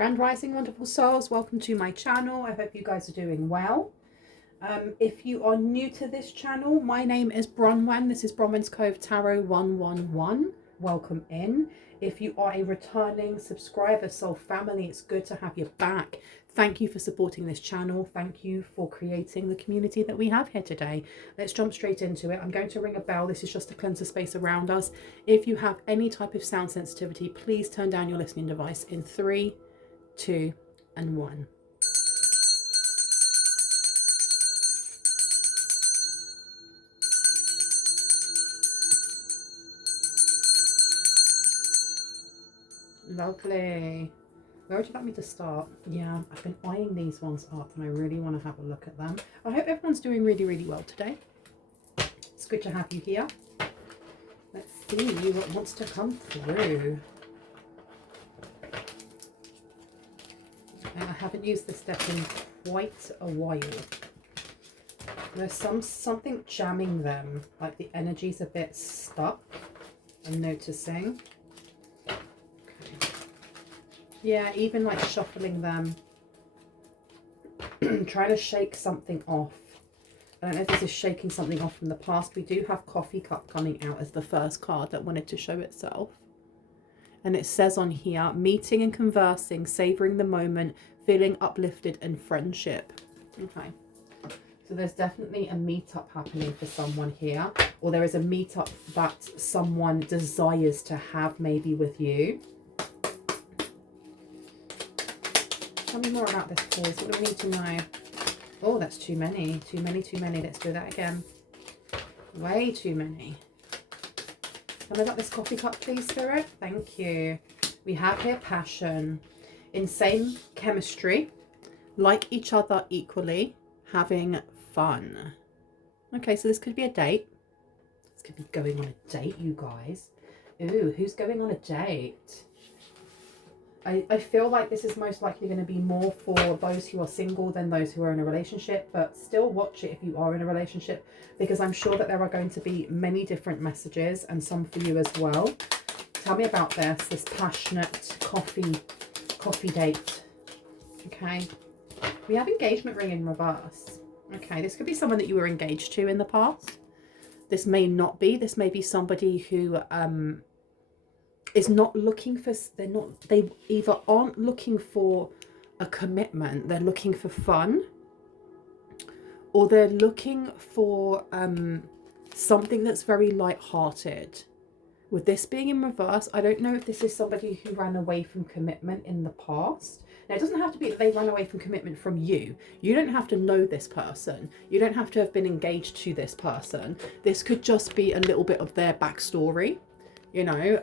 Grand Rising, wonderful souls. Welcome to my channel. I hope you guys are doing well. If you are new to this channel, my name is Bronwen. This is Bronwen's Cove Tarot 111. Welcome in. If you are a returning subscriber, soul family, it's good to have you back. Thank you for supporting this channel. Thank you for creating the community that we have here today. Let's jump straight into it. I'm going to ring a bell. This is just to cleanse the space around us. If you have any type of sound sensitivity, please turn down your listening device in 3, 2, and 1. Lovely. Where would you like me to start? Yeah, I've been eyeing these ones up and I really want to have a look at them. I hope everyone's doing really, really well today. It's good to have you here. Let's see what wants to come through. I haven't used this deck in quite a while. There's something jamming them, like the energy's a bit stuck, I'm noticing. Yeah, even like shuffling them, trying to shake something off. I don't know if this is shaking something off from the past. We do have Coffee Cup coming out as the first card that wanted to show itself. And it says on here, meeting and conversing, savouring the moment, feeling uplifted and friendship. Okay. So there's definitely a meetup happening for someone here. Or there is a meetup that someone desires to have maybe with you. Tell me more about this, please. What do we need to know? Oh, that's too many. Too many, too many. Let's do that again. Way too many. Tell me about this coffee cup, please, Spirit. Thank you. We have here passion. Insane chemistry. Like each other equally. Having fun. Okay, so this could be a date. This could be going on a date, you guys. Ooh, who's going on a date? I feel like this is most likely going to be more for those who are single than those who are in a relationship, but still watch it if you are in a relationship, because I'm sure that there are going to be many different messages and some for you as well. Tell me about this passionate coffee date. Okay, we have engagement ring in reverse. Okay, this could be someone that you were engaged to in the past. This may not be. This may be somebody who is not looking for, they either aren't looking for a commitment, they're looking for fun, or they're looking for something that's very light-hearted. With this being in reverse, I don't know if this is somebody who ran away from commitment in the past. Now, it doesn't have to be that they ran away from commitment from you. You don't have to know this person. You don't have to have been engaged to this person. This could just be a little bit of their backstory. You know,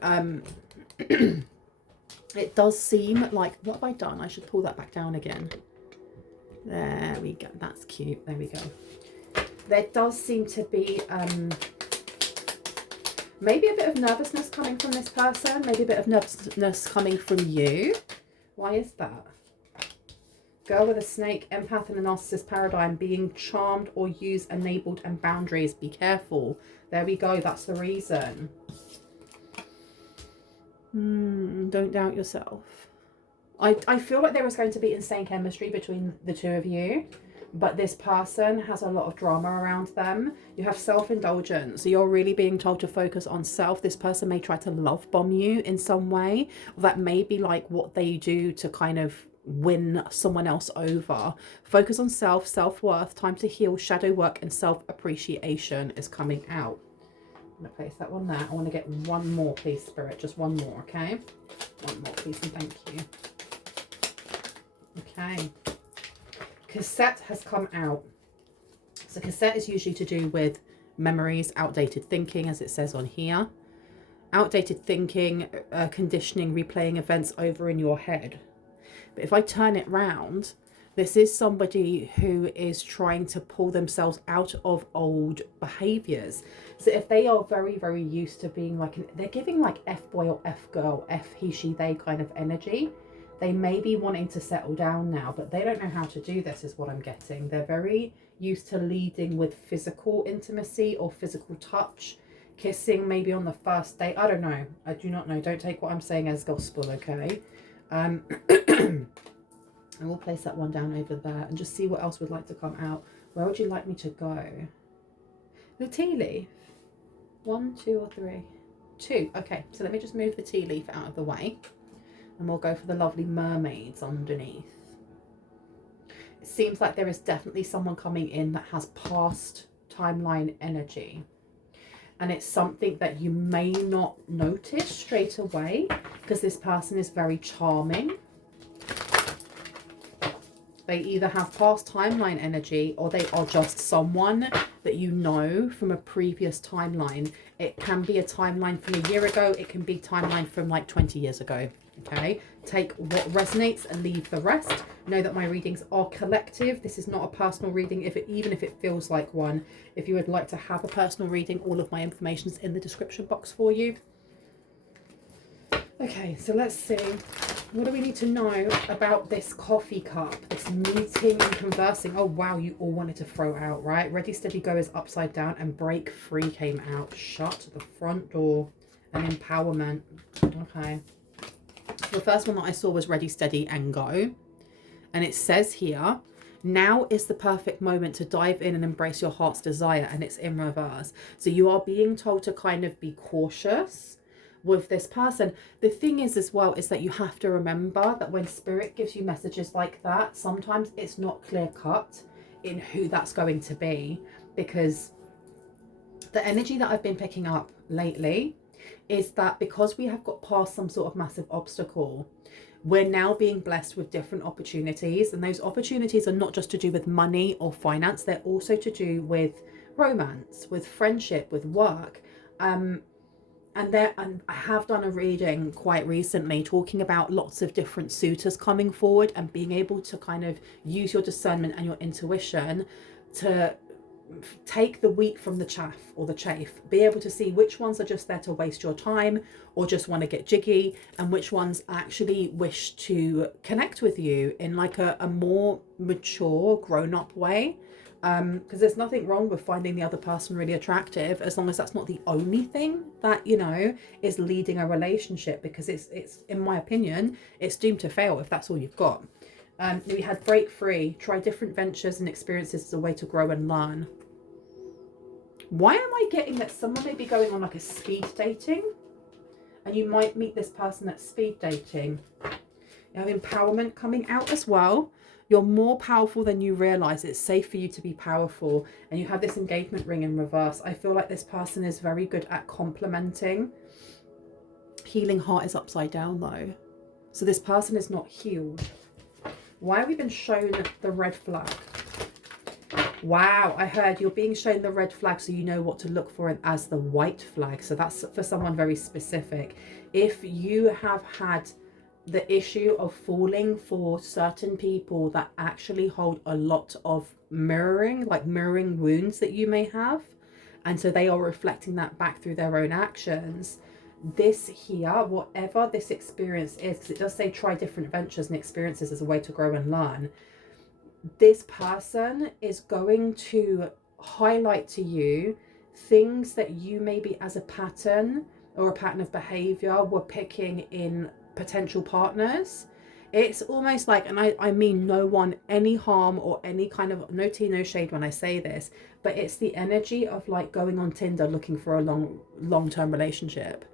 it does seem like, what have I done? I should pull that back down again. There we go. That's cute. There we go. There does seem to be maybe a bit of nervousness coming from this person. Maybe a bit of nervousness coming from you. Why is that? Girl with a snake, empath in a narcissist paradigm, being charmed or use enabled and boundaries. Be careful. There we go. That's the reason. Don't doubt yourself. I feel like there is going to be insane chemistry between the two of you, but this person has a lot of drama around them. You have self-indulgence, so you're really being told to focus on self. This person may try to love bomb you in some way. That may be like what they do to kind of win someone else over. Focus on self, self-worth, time to heal, shadow work, and self-appreciation is coming out. I'm going to place that one there. I want to get one more, please, Spirit. Just one more, okay? One more, please, and thank you. Okay. Cassette has come out. So cassette is usually to do with memories, outdated thinking, as it says on here. Outdated thinking, conditioning, replaying events over in your head. But if I turn it round, this is somebody who is trying to pull themselves out of old behaviors. So if they are very, very used to being like, they're giving like F-boy or F-girl, F-he, she, they kind of energy. They may be wanting to settle down now, but they don't know how to do this, is what I'm getting. They're very used to leading with physical intimacy or physical touch, kissing maybe on the first date. I don't know. I do not know. Don't take what I'm saying as gospel, okay? And we'll place that one down over there and just see what else would like to come out. Where would you like me to go? The tea leaf. 1, 2, or 3? 2. Okay, so let me just move the tea leaf out of the way. And we'll go for the lovely mermaids underneath. It seems like there is definitely someone coming in that has past timeline energy. And it's something that you may not notice straight away because this person is very charming. They either have past timeline energy or they are just someone that you know from a previous timeline. It can be a timeline from a year ago. It can be timeline from like 20 years ago. Okay, take what resonates and leave the rest. Know that my readings are collective. This is not a personal reading, even if it feels like one. If you would like to have a personal reading, all of my information is in the description box for you. Okay, so let's see. What do we need to know about this coffee cup, this meeting and conversing? Oh, wow, you all wanted to throw out, right? Ready, steady, go is upside down and break free came out. Shut the front door and empowerment. Okay. The first one that I saw was ready, steady, and go. And it says here, now is the perfect moment to dive in and embrace your heart's desire. And it's in reverse. So you are being told to kind of be cautious with this person. The thing is as well is that you have to remember that when spirit gives you messages like that, sometimes it's not clear cut in who that's going to be, because the energy that I've been picking up lately is that because we have got past some sort of massive obstacle, we're now being blessed with different opportunities, and those opportunities are not just to do with money or finance, they're also to do with romance, with friendship, with work. And I have done a reading quite recently talking about lots of different suitors coming forward and being able to kind of use your discernment and your intuition to take the wheat from the chaff or the chaff, be able to see which ones are just there to waste your time or just want to get jiggy, and which ones actually wish to connect with you in like a more mature, grown-up way. Because there's nothing wrong with finding the other person really attractive, as long as that's not the only thing that, you know, is leading a relationship, because it's in my opinion, it's doomed to fail if that's all you've got. We had break free, try different ventures and experiences as a way to grow and learn. Why am I getting that someone may be going on like a speed dating, and you might meet this person at speed dating? You have empowerment coming out as well. You're more powerful than you realize. It's safe for you to be powerful. And you have this engagement ring in reverse. I feel like this person is very good at complimenting. Healing heart is upside down though. So this person is not healed. Why have we been shown the red flag? Wow, I heard you're being shown the red flag so you know what to look for as the white flag. So that's for someone very specific. If you have had the issue of falling for certain people that actually hold a lot of mirroring wounds that you may have, and so they are reflecting that back through their own actions, this here, whatever this experience is, because it does say try different ventures and experiences as a way to grow and learn, this person is going to highlight to you things that you maybe as a pattern or a pattern of behavior were picking in potential partners. It's almost like, and I mean no one any harm or any kind of, no tea no shade when I say this, but it's the energy of like going on Tinder looking for a long-term relationship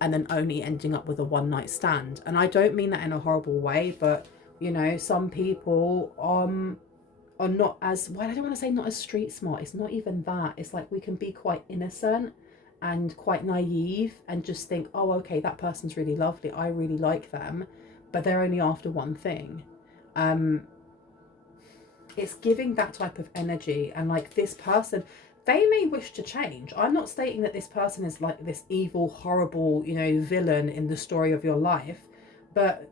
and then only ending up with a one-night stand. And I don't mean that in a horrible way, but you know, some people are not as, well, I don't want to say not as street smart, it's not even that, it's like we can be quite innocent and quite naive and just think, oh, okay, that person's really lovely, I really like them, but they're only after one thing. It's giving that type of energy. And like this person, they may wish to change. I'm not stating that this person is like this evil, horrible, you know, villain in the story of your life, but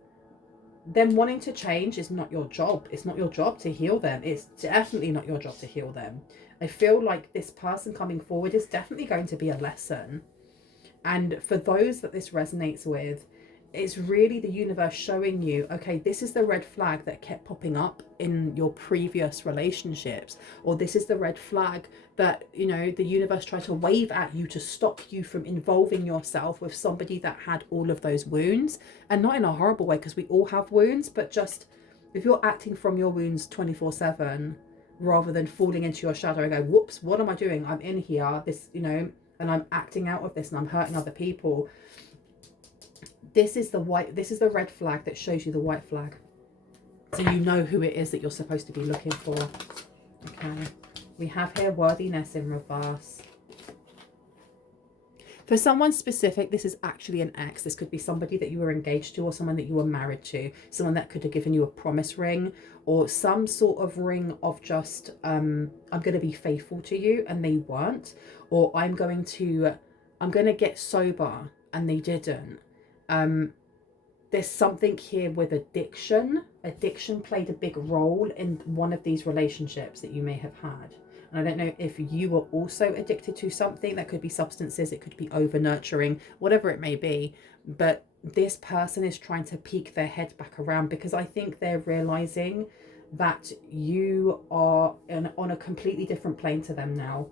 them wanting to change is not your job. It's not your job to heal them. It's definitely not your job to heal them. I feel like this person coming forward is definitely going to be a lesson. And for those that this resonates with, it's really the universe showing you, okay, this is the red flag that kept popping up in your previous relationships, or this is the red flag that, you know, the universe tried to wave at you to stop you from involving yourself with somebody that had all of those wounds. And not in a horrible way, because we all have wounds, but just if you're acting from your wounds 24/7 rather than falling into your shadow and go, whoops, what am I doing? I'm in here, this, you know, and I'm acting out of this and I'm hurting other people. This is the red flag that shows you the white flag. So you know who it is that you're supposed to be looking for. Okay. We have here worthiness in reverse. For someone specific, this is actually an ex. This could be somebody that you were engaged to, or someone that you were married to. Someone that could have given you a promise ring, or some sort of ring of just, I'm going to be faithful to you, and they weren't. Or I'm going to get sober, and they didn't. There's something here with addiction. Addiction played a big role in one of these relationships that you may have had. And I don't know if you were also addicted to something. That could be substances, it could be over nurturing, whatever it may be. But this person is trying to peek their head back around, because I think they're realizing that you are on a completely different plane to them now.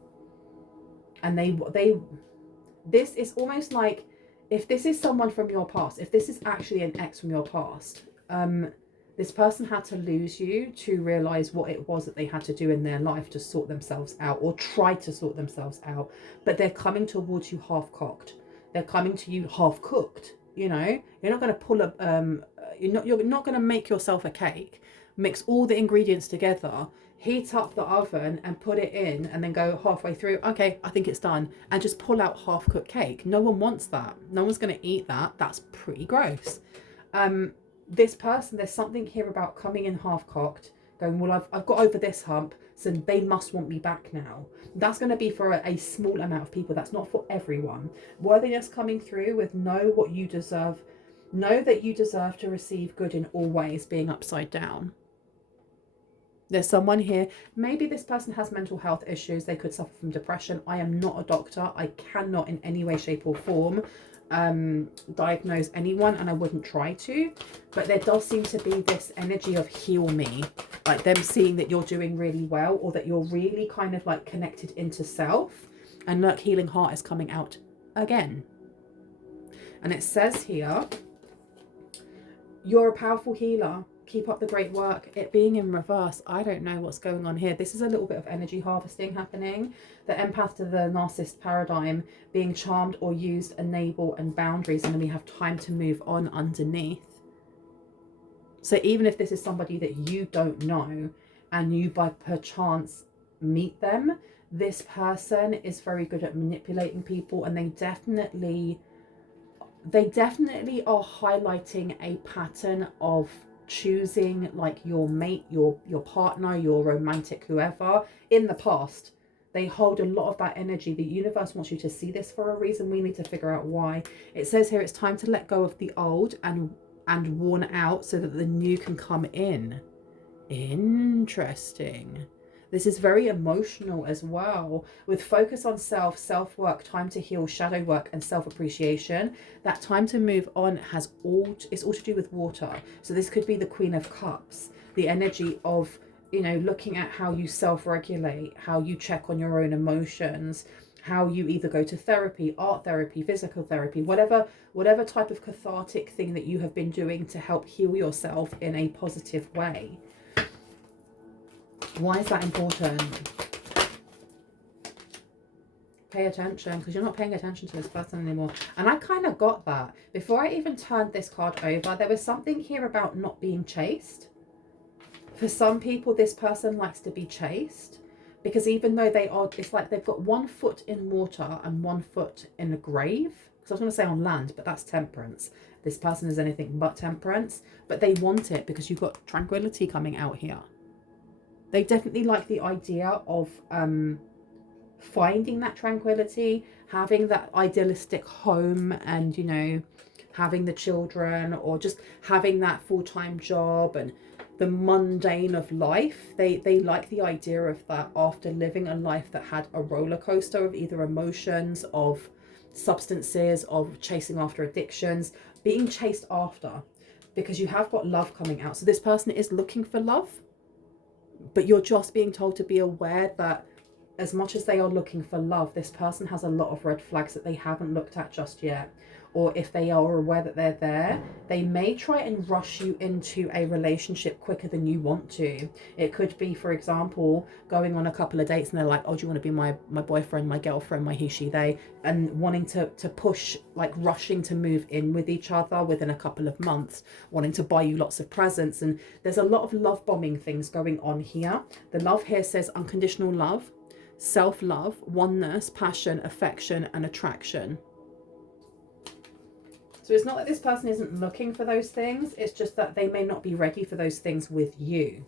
And this is almost like, if this is someone from your past, if this is actually an ex from your past, this person had to lose you to realize what it was that they had to do in their life to sort themselves out, or try to sort themselves out. But they're coming towards you half-cocked. They're coming to you half-cooked. You know, you're not going to pull up. You're not going to make yourself a cake. Mix all the ingredients together, heat up the oven and put it in, and then go halfway through, okay, I think it's done, and just pull out half-cooked cake. No one wants that. No one's going to eat that. That's pretty gross. This person, there's something here about coming in half-cocked, going, well, I've got over this hump, so they must want me back now. That's going to be for a small amount of people. That's not for everyone. Worthiness coming through with know what you deserve. Know that you deserve to receive good in all ways, being upside down. There's someone here, maybe this person has mental health issues. They could suffer from depression. I am not a doctor. I cannot in any way, shape or form diagnose anyone, and I wouldn't try to. But there does seem to be this energy of heal me. Like them seeing that you're doing really well, or that you're really kind of like connected into self. And look, healing heart is coming out again. And it says here, you're a powerful healer. Keep up the great work. It being in reverse, I don't know what's going on here. This is a little bit of energy harvesting happening. The empath to the narcissist paradigm, being charmed or used, enable and boundaries, and then we have time to move on underneath. So even if this is somebody that you don't know and you by perchance meet them, this person is very good at manipulating people, and they definitely are highlighting a pattern of choosing like your mate, your partner, your romantic whoever in the past. They hold a lot of that energy. The universe wants you to see this for a reason. We need to figure out why. It says here it's time to let go of the old and worn out so that the new can come in. Interesting. This is very emotional as well, with focus on self-work, time to heal, shadow work, and self-appreciation. That time to move on is all to do with water. So this could be the Queen of Cups, the energy of, you know, looking at how you self-regulate, how you check on your own emotions, how you either go to therapy, art therapy, physical therapy, whatever type of cathartic thing that you have been doing to help heal yourself in a positive way. Why is that important? Pay attention, because you're not paying attention to this person anymore. And I kind of got that. Before I even turned this card over, there was something here about not being chased. For some people, this person likes to be chased, because even though it's like they've got 1 foot in water and 1 foot in a grave. Because I was going to say on land, but that's temperance. This person is anything but temperance, but they want it because you've got tranquility coming out here. They definitely like the idea of finding that tranquility, having that idealistic home, and, you know, having the children, or just having that full-time job and the mundane of life. They like the idea of that after living a life that had a roller coaster of either emotions, of substances, of chasing after addictions. being chased after, because you have got love coming out. So this person is looking for love, but you're just being told to be aware that as much as they are looking for love, this person has a lot of red flags that they haven't looked at just yet. Or if they are aware that they're there, they may try and rush you into a relationship quicker than you want to. It could be, for example, going on a couple of dates and they're like, oh, do you want to be my boyfriend, my girlfriend, my he, she, they, and wanting to push, like rushing to move in with each other within a couple of months, wanting to buy you lots of presents. And there's a lot of love bombing things going on here. The love here says unconditional love, self-love, oneness, passion, affection, and attraction. So it's not that this person isn't looking for those things, it's just that they may not be ready for those things with you.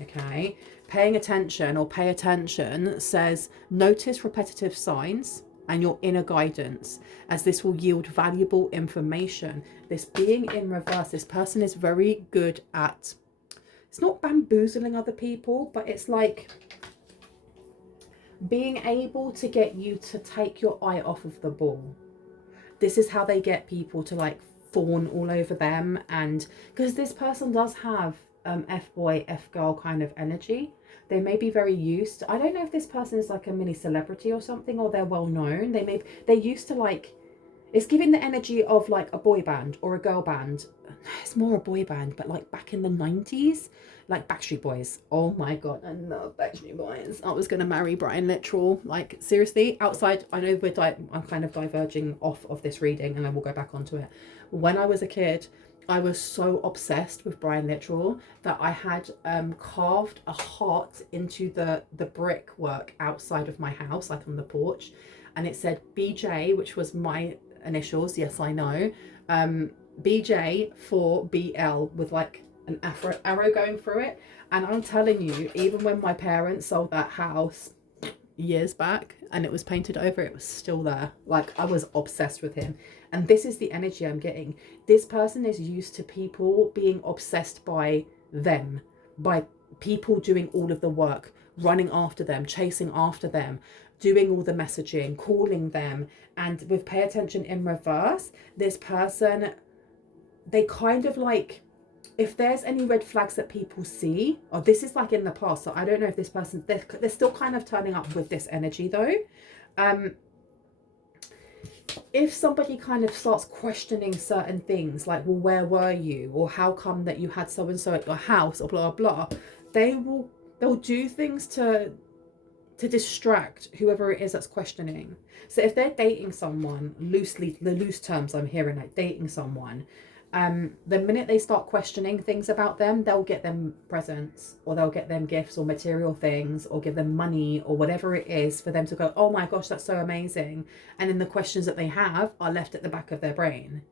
Okay, paying attention or pay attention says notice repetitive signs and your inner guidance, as this will yield valuable information. This being in reverse, this person is very good at, it's not bamboozling other people, but it's like being able to get you to take your eye off of the ball. This is how they get people to like fawn all over them. And because this person does have F-boy, F-girl kind of energy, they may be very used to, I don't know if this person is like a mini celebrity or something, or they're well known. They're used to, like, it's giving the energy of like a boy band or a girl band. It's more a boy band, but like back in the 90s, like Backstreet Boys. Oh my God, I love Backstreet Boys. I was going to marry Brian Littrell. Like, seriously, outside, I know I'm kind of diverging off of this reading and I will go back onto it. When I was a kid, I was so obsessed with Brian Littrell that I had carved a heart into the brickwork outside of my house, like on the porch. And it said BJ, which was my initials, yes I know, BJ for BL, with like an arrow going through it. And I'm telling you, even when my parents sold that house years back and it was painted over, it was still there. Like, I was obsessed with him. And this is the energy I'm getting. This person is used to people being obsessed by them, by people doing all of the work, running after them, chasing after them, doing all the messaging, calling them. And with pay attention in reverse, this person, they kind of like, if there's any red flags that people see, or this is like in the past, so I don't know if this person, they're still kind of turning up with this energy though. If somebody kind of starts questioning certain things, like, well, where were you? Or how come that you had so-and-so at your house, or blah, blah, they'll do things to distract whoever it is that's questioning. So if they're dating someone, loosely, the loose terms I'm hearing, like dating someone, the minute they start questioning things about them, they'll get them presents, or they'll get them gifts or material things, or give them money or whatever it is for them to go, oh my gosh, that's so amazing. And then the questions that they have are left at the back of their brain.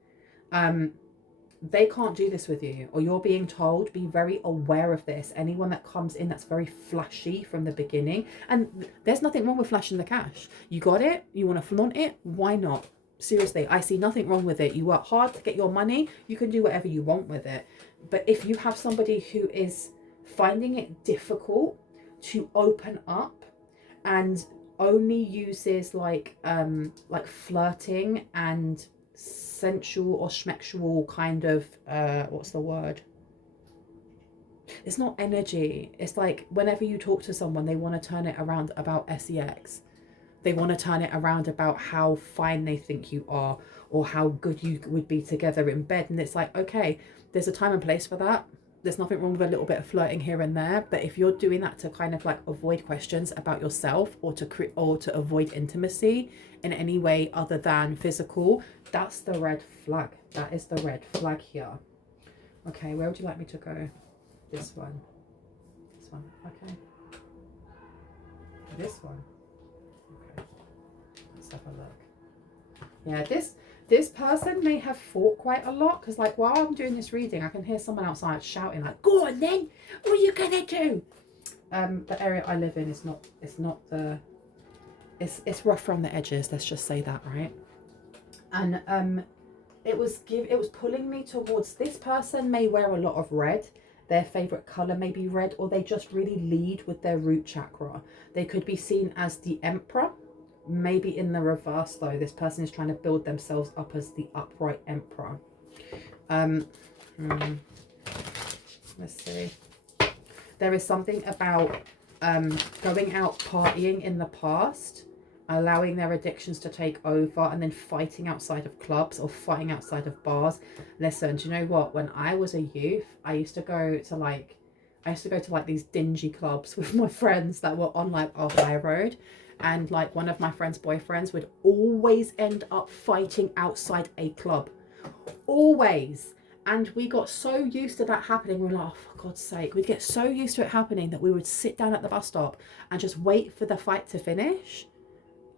They can't do this with you, or you're being told, be very aware of this. Anyone that comes in that's very flashy from the beginning, and there's nothing wrong with flashing the cash. You got it, you want to flaunt it, why not? Seriously, I see nothing wrong with it. You work hard to get your money, you can do whatever you want with it. But if you have somebody who is finding it difficult to open up and only uses like flirting and sensual or schmexual kind of what's the word, it's not energy, it's like whenever you talk to someone, they want to turn it around about sex. They want to turn it around about how fine they think you are, or how good you would be together in bed. And it's like, okay, there's a time and place for that. There's nothing wrong with a little bit of flirting here and there. But if you're doing that to kind of like avoid questions about yourself, or to avoid intimacy in any way other than physical, that's the red flag. That is the red flag here. Okay, where would you like me to go? This one. This one. Okay. This one. Have a look. Yeah, this person may have fought quite a lot, because like while I'm doing this reading, I can hear someone outside shouting like, go on then, what are you gonna do? The area I live in is not, it's rough around the edges, let's just say that, right? And it was pulling me towards, this person may wear a lot of red. Their favorite color may be red, or they just really lead with their root chakra. They could be seen as the emperor. Maybe in the reverse though, this person is trying to build themselves up as the upright emperor. Let's see. There is something about going out partying in the past, allowing their addictions to take over, and then fighting outside of clubs or fighting outside of bars. Listen, do you know what? When I was a youth, I used to go to like these dingy clubs with my friends that were on like our high road. And like one of my friend's boyfriends would always end up fighting outside a club. Always. And we got so used to that happening. We were like, oh, for God's sake. We'd get so used to it happening that we would sit down at the bus stop and just wait for the fight to finish.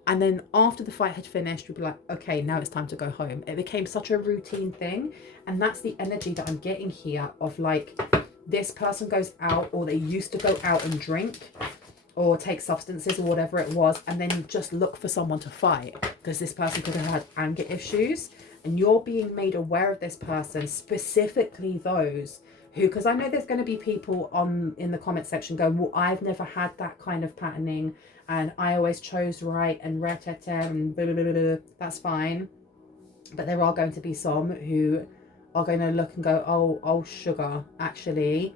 And then after the fight had finished, we'd be like, okay, now it's time to go home. It became such a routine thing. And that's the energy that I'm getting here of like, this person goes out, or they used to go out and drink or take substances or whatever it was, and then just look for someone to fight because this person could have had anger issues. And you're being made aware of this person, specifically those who, because I know there's going to be people in the comment section going, well, I've never had that kind of patterning and I always chose right and and blah, blah, blah, blah. That's fine. But there are going to be some who are going to look and go, oh sugar, actually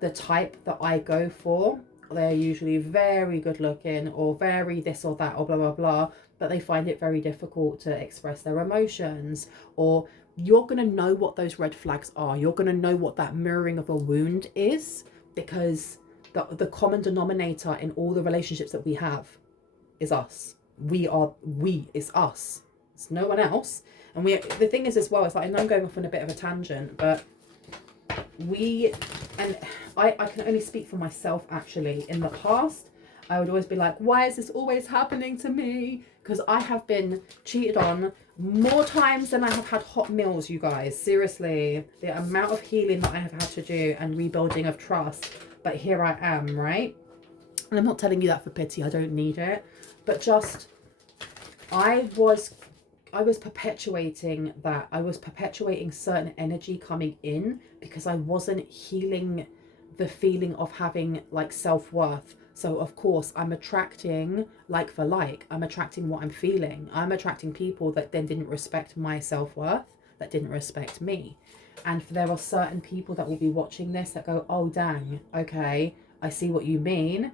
the type that I go for, they're usually very good looking or very this or that or blah blah blah, but they find it very difficult to express their emotions. Or you're going to know what those red flags are. You're going to know what that mirroring of a wound is, because the common denominator in all the relationships that we have is us. It's us. It's no one else. And the thing is as well, it's like, I know I'm going off on a bit of a tangent, but I can only speak for myself actually. In the past, I would always be like, why is this always happening to me? Because I have been cheated on more times than I have had hot meals, you guys. Seriously, the amount of healing that I have had to do and rebuilding of trust. But here I am, right? And I'm not telling you that for pity, I don't need it. But just, I was perpetuating that. I was perpetuating certain energy coming in because I wasn't healing the feeling of having like self-worth. So of course I'm attracting like for like. I'm attracting what I'm feeling. I'm attracting people that then didn't respect my self-worth, that didn't respect me. And there are certain people that will be watching this that go, oh dang, okay, I see what you mean.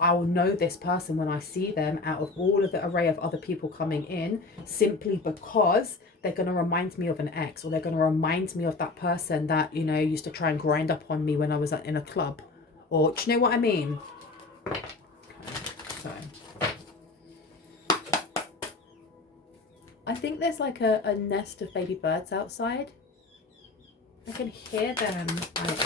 I'll know this person when I see them out of all of the array of other people coming in, simply because they're going to remind me of an ex, or they're going to remind me of that person that, you know, used to try and grind up on me when I was in a club. Or, do you know what I mean? Okay, so I think there's like a nest of baby birds outside. I can hear them. Like,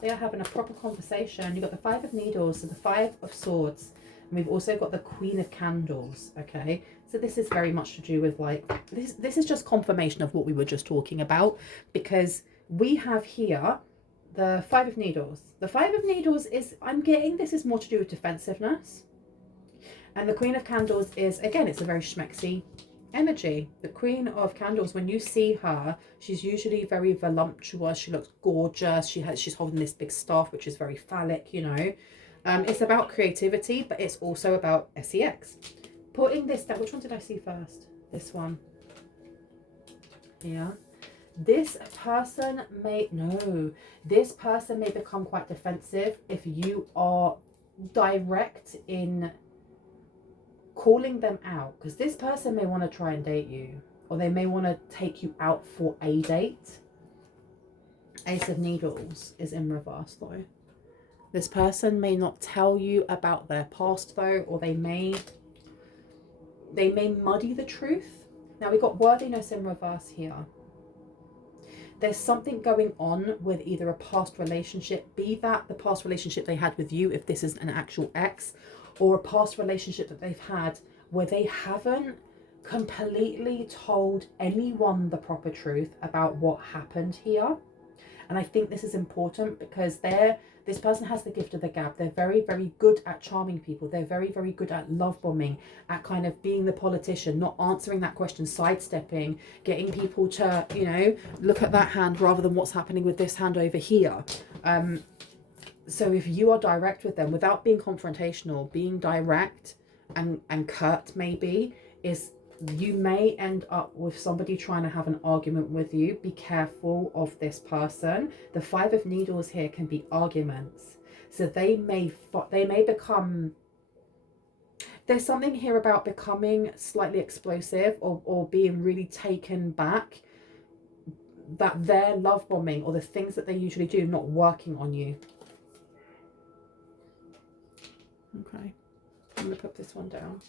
they are having a proper conversation. You've got the Five of Needles, so the Five of Swords, and we've also got the Queen of Candles, okay? So this is very much to do with like, this is just confirmation of what we were just talking about, because we have here the Five of Needles. The Five of Needles is, I'm getting this is more to do with defensiveness. And the Queen of Candles is, again, it's a very schmexy energy. The Queen of Candles, when you see her, she's usually very voluptuous. She looks gorgeous. She's holding this big staff, which is very phallic, you know. It's about creativity, but it's also about sex. Putting this down, which one did I see first? This one. Yeah. This person may become quite defensive if you are direct in calling them out, because this person may want to try and date you, or they may want to take you out for a date. Ace of Needles is in reverse though. This person may not tell you about their past though, or they may muddy the truth. Now we got worthiness in reverse here. There's something going on with either a past relationship, be that the past relationship they had with you, if this is an actual ex, or a past relationship that they've had where they haven't completely told anyone the proper truth about what happened here. And I think this is important because this person has the gift of the gab. They're very, very good at charming people. They're very, very good at love bombing, at kind of being the politician, not answering that question, sidestepping, getting people to, you know, look at that hand rather than what's happening with this hand over here. So if you are direct with them without being confrontational, being direct and curt maybe is You may end up with somebody trying to have an argument with you. Be careful of this person. The Five of Needles here can be arguments. So they may become, there's something here about becoming slightly explosive, or being really taken back, that their love bombing or the things that they usually do not working on you. Okay, I'm going to put this one down.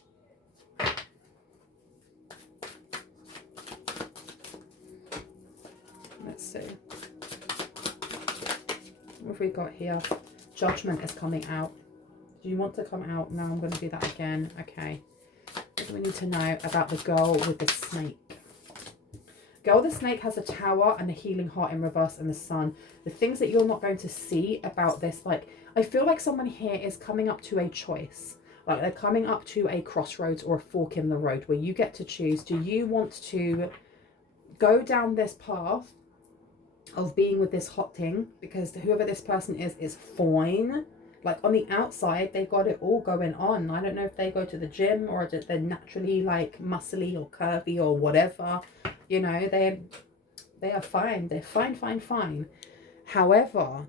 Let's see. What have we got here? Judgment is coming out. Do you want to come out? No, I'm going to do that again. Okay. What do we need to know about the girl with the snake? Girl with the snake has a tower and a healing heart in reverse and the sun. The things that you're not going to see about this, like, I feel like someone here is coming up to a choice. Like they're coming up to a crossroads or a fork in the road where you get to choose. Do you want to go down this path of being with this hot thing, because whoever this person is fine, like on the outside they got it all going on. I don't know if they go to the gym or they're naturally like muscly or curvy or whatever, you know, they are fine, they're fine. However,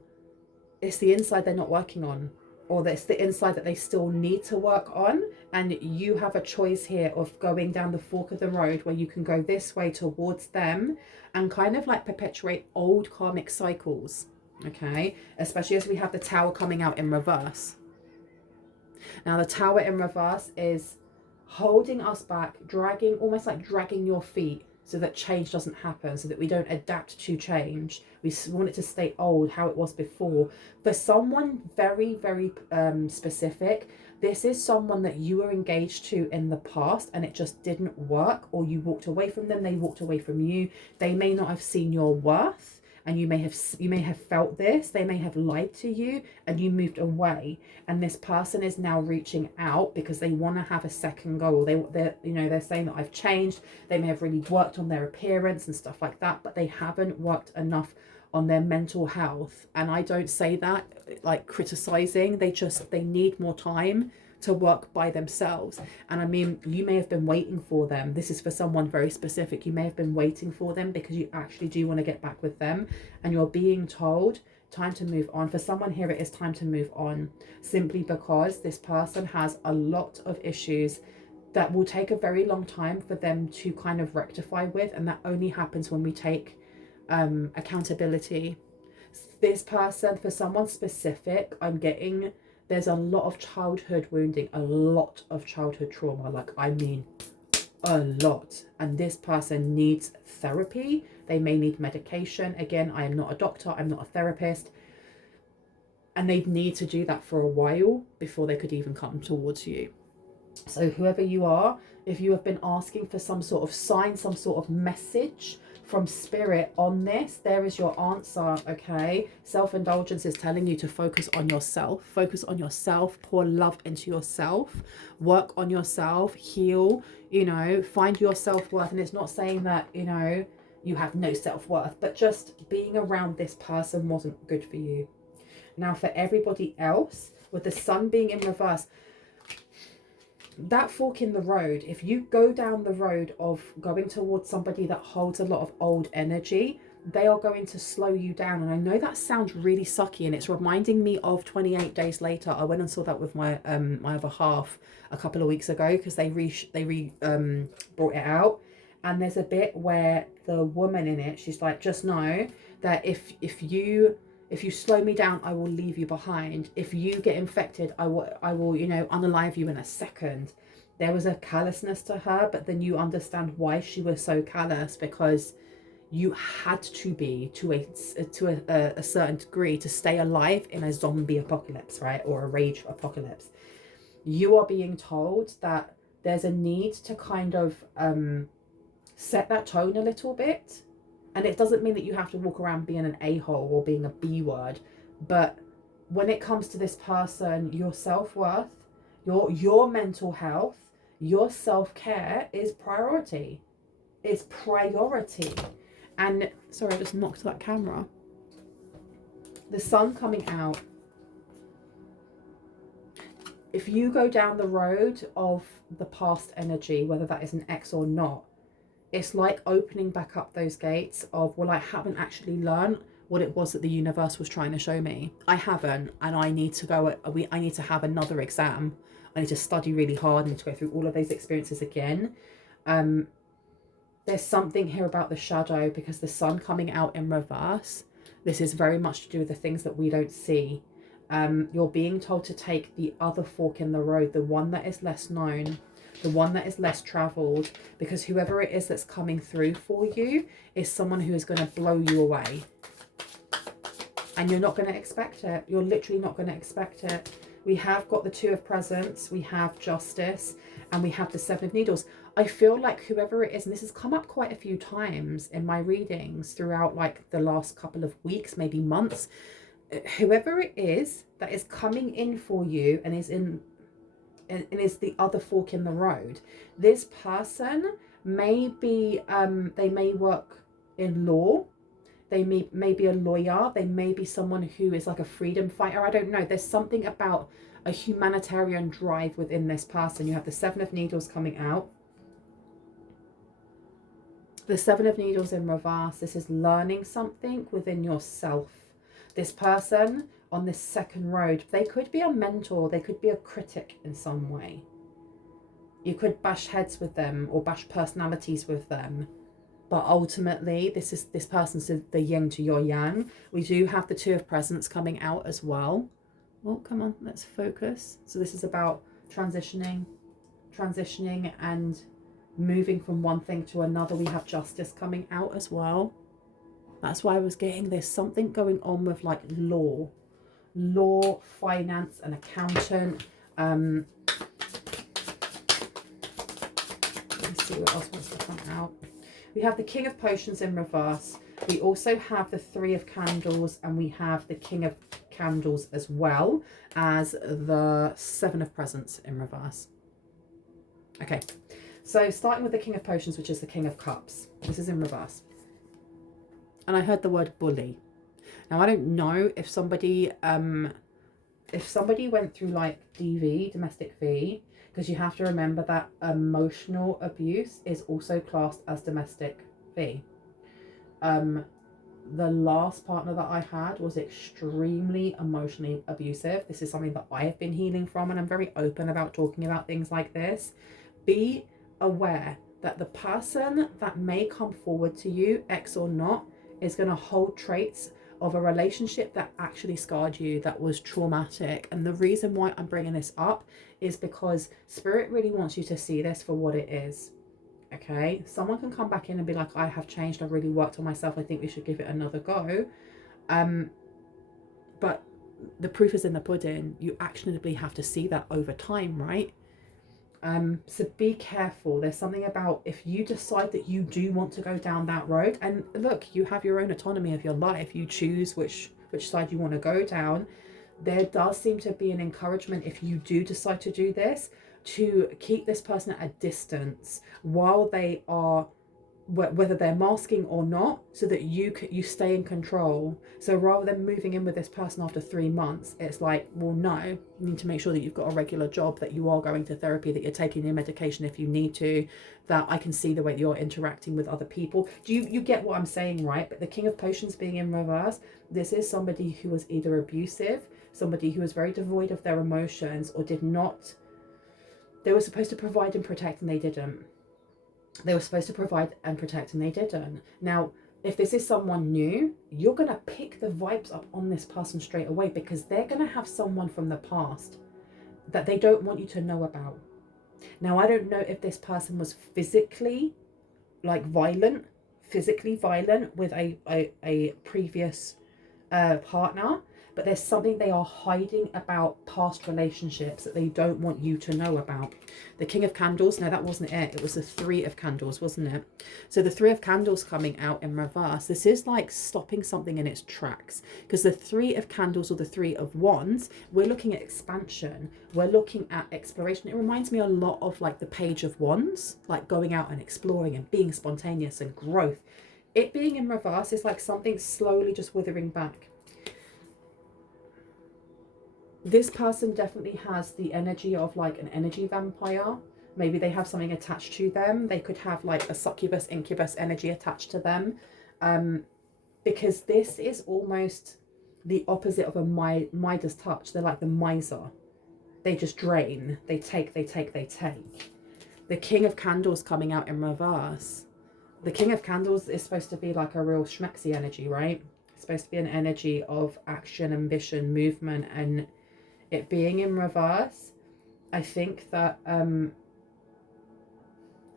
it's the inside they're not working on, or it's the inside that they still need to work on. And you have a choice here of going down the fork of the road where you can go this way towards them and kind of like perpetuate old karmic cycles, okay? Especially as we have the tower coming out in reverse. Now the tower in reverse is holding us back, dragging, almost like dragging your feet, so that change doesn't happen, so that we don't adapt to change. We want it to stay old, how it was before. For someone very, very specific, this is someone that you were engaged to in the past and it just didn't work, or you walked away from them, they walked away from you. They may not have seen your worth, and you may have felt this. They may have lied to you and you moved away, and this person is now reaching out because they want to have a second goal. They're saying that I've changed. They may have really worked on their appearance and stuff like that, but they haven't worked enough on their mental health. And I don't say that like criticizing. They need more time to work by themselves. And I mean, you may have been waiting for them. This is for someone very specific. You may have been waiting for them because you actually do want to get back with them, and you're being told time to move on. For someone here, it is time to move on, simply because this person has a lot of issues that will take a very long time for them to kind of rectify with, and that only happens when we take accountability. This person, for someone specific, I'm getting there's a lot of childhood wounding, a lot of childhood trauma, like I mean a lot, and this person needs therapy. They may need medication. Again, I am not a doctor, I'm not a therapist, and they need to do that for a while before they could even come towards you. So whoever you are, if you have been asking for some sort of sign, some sort of message from spirit on this, there is your answer, okay? Self-indulgence is telling you to focus on yourself, pour love into yourself, work on yourself, heal, you know, find your self-worth. And it's not saying that, you know, you have no self-worth, but just being around this person wasn't good for you. Now for everybody else, with the sun being in reverse, that fork in the road, if you go down the road of going towards somebody that holds a lot of old energy, they are going to slow you down. And I know that sounds really sucky, and it's reminding me of 28 Days Later. I went and saw that with my my other half a couple of weeks ago, because they brought it out. And there's a bit where the woman in it, she's like, just know that if you slow me down, I will leave you behind. If you get infected, I will, you know, unalive you in a second. There was a callousness to her, but then you understand why she was so callous, because you had to be to a certain degree to stay alive in a zombie apocalypse, right? Or a rage apocalypse. You are being told that there's a need to kind of set that tone a little bit. And it doesn't mean that you have to walk around being an a-hole or being a B-word. But when it comes to this person, your self-worth, your mental health, your self-care is priority. It's priority. And, sorry, I just knocked that camera. The sun coming out. if you go down the road of the past energy, whether that is an ex or not, it's like opening back up those gates of, well, I haven't actually learned what it was that the universe was trying to show me. I haven't, and I need to go, I need to have another exam. I need to study really hard. I need to go through all of those experiences again. There's something here about the shadow, because the sun coming out in reverse, this is very much to do with the things that we don't see. You're being told to take the other fork in the road, the one that is less known, the one that is less traveled, because whoever it is that's coming through for you is someone who is going to blow you away. And you're not going to expect it. You're literally not going to expect it. We have got the Two of Presents, we have Justice, and we have the Seven of Needles. I feel like whoever it is, and this has come up quite a few times in my readings throughout like the last couple of weeks, maybe months, whoever it is that is coming in for you and is in and is the other fork in the road, this person may be, they may work in law, they may be a lawyer, they may be someone who is like a freedom fighter. I don't know. There's something about a humanitarian drive within this person. You have the Seven of Needles coming out. The Seven of Needles in reverse. This is learning something within yourself. This person on this second road, they could be a mentor. They could be a critic in some way. You could bash heads with them or bash personalities with them. But ultimately, this person's the yin to your yang. We do have the Two of Presents coming out as well. Oh, come on, let's focus. So this is about transitioning and moving from one thing to another. We have Justice coming out as well. That's why I was getting this. Something going on with like law, finance, an accountant. Let me see what else wants to come out. We have the King of Potions in reverse. We also have the Three of Candles, and we have the King of Candles as well as the Seven of Presents in reverse. Okay, so starting with the King of Potions, which is the King of Cups. This is in reverse. And I heard the word bully. Now, I don't know if somebody went through like DV, domestic V, because you have to remember that emotional abuse is also classed as domestic V. The last partner that I had was extremely emotionally abusive. This is something that I have been healing from, and I'm very open about talking about things like this. Be aware that the person that may come forward to you, ex or not, is going to hold traits of a relationship that actually scarred you, that was traumatic. And the reason why I'm bringing this up is because Spirit really wants you to see this for what it is. Okay, someone can come back in and be like, I have changed, I've really worked on myself, I think we should give it another go. But the proof is in the pudding. You actionably have to see that over time, right? So be careful. There's something about, if you decide that you do want to go down that road, and look, you have your own autonomy of your life, you choose which side you want to go down. There does seem to be an encouragement, if you do decide to do this, to keep this person at a distance while they are, whether they're masking or not, so that you stay in control. So rather than moving in with this person after 3 months, it's like, well, no, you need to make sure that you've got a regular job, that you are going to therapy, that you're taking your medication if you need to, that I can see the way that you're interacting with other people. Do you get what I'm saying, right? But the King of Potions being in reverse, this is somebody who was either abusive, somebody who was very devoid of their emotions, or did not, they were supposed to provide and protect and they didn't. They were supposed to provide and protect and they didn't. Now, if this is someone new, you're going to pick the vibes up on this person straight away, because they're going to have someone from the past that they don't want you to know about. Now, I don't know if this person was physically violent with a previous partner, but there's something they are hiding about past relationships that they don't want you to know about. The King of Candles, no, that wasn't it. It was the Three of Candles, wasn't it? So the Three of Candles coming out in reverse, this is like stopping something in its tracks, because the Three of Candles, or the Three of Wands, we're looking at expansion. We're looking at exploration. It reminds me a lot of like the Page of Wands, like going out and exploring and being spontaneous and growth. It being in reverse is like something slowly just withering back. This person definitely has the energy of like an energy vampire. Maybe they have something attached to them. They could have like a succubus, incubus energy attached to them. Because this is almost the opposite of a Midas touch. They're like the miser. They just drain. They take, they take, they take. The King of Candles coming out in reverse. The King of Candles is supposed to be like a real schmexy energy, right? It's supposed to be an energy of action, ambition, movement, and it being in reverse. I think that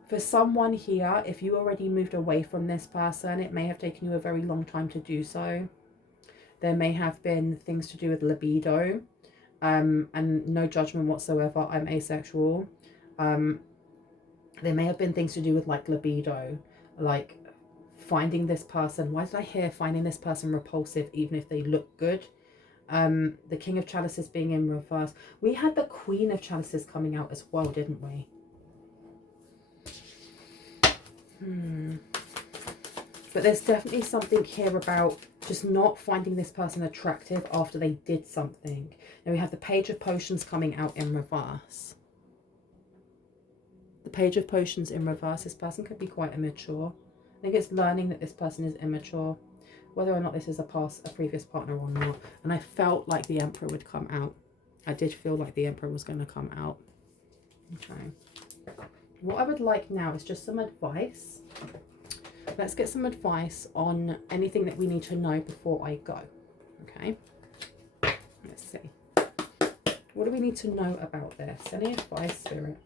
for someone here, if you already moved away from this person, it may have taken you a very long time to do so. There may have been things to do with libido, and no judgment whatsoever. I'm asexual. There may have been things to do with like libido, like finding this person. Why did I hear finding this person repulsive even if they look good? The King of Chalices being in reverse. We had the Queen of Chalices coming out as well, didn't we? But there's definitely something here about just not finding this person attractive after they did something. Now we have the Page of Potions coming out in reverse. The Page of Potions in reverse. This person could be quite immature. I think it's learning that this person is immature. Whether or not this is a previous partner or not. And I felt like the Emperor would come out. I did feel like the Emperor was going to come out. Okay. What I would like now is just some advice. Let's get some advice on anything that we need to know before I go. Okay. Let's see. What do we need to know about this? Any advice, Spirit?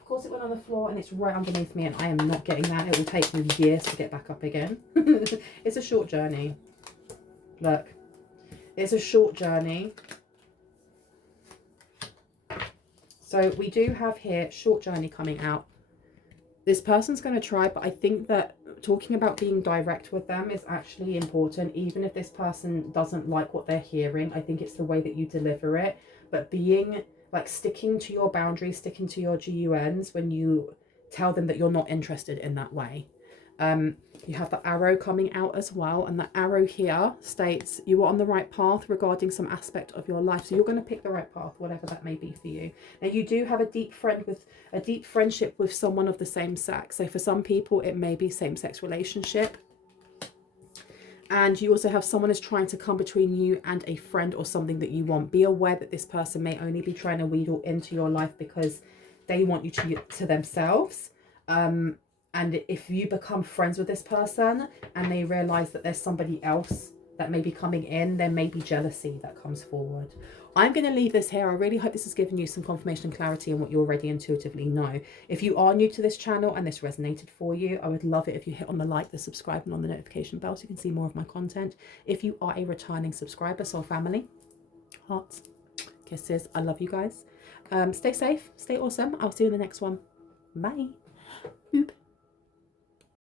Of course it went on the floor and it's right underneath me and I am not getting that. It will take me years to get back up again. It's a short journey. Look. It's a short journey. So we do have here short journey coming out. This person's going to try, but I think that talking about being direct with them is actually important. Even if this person doesn't like what they're hearing, I think it's the way that you deliver it. But being like sticking to your boundaries, sticking to your GUNs when you tell them that you're not interested in that way. You have the arrow coming out as well, and the arrow here states you are on the right path regarding some aspect of your life. So you're going to pick the right path, whatever that may be for you. Now you do have a deep friendship with someone of the same sex. So for some people it may be same-sex relationship. And you also have someone is trying to come between you and a friend or something that you want. Be aware that this person may only be trying to wheedle into your life because they want you to themselves. And if you become friends with this person and they realize that there's somebody else that may be coming in, there may be jealousy that comes forward. I'm going to leave this here. I really hope this has given you some confirmation and clarity on what you already intuitively know. If you are new to this channel and this resonated for you, I would love it if you hit on the like, the subscribe, and on the notification bell so you can see more of my content. If you are a returning subscriber, soul family, hearts, kisses, I love you guys. Stay safe, stay awesome. I'll see you in the next one. Bye. Boop.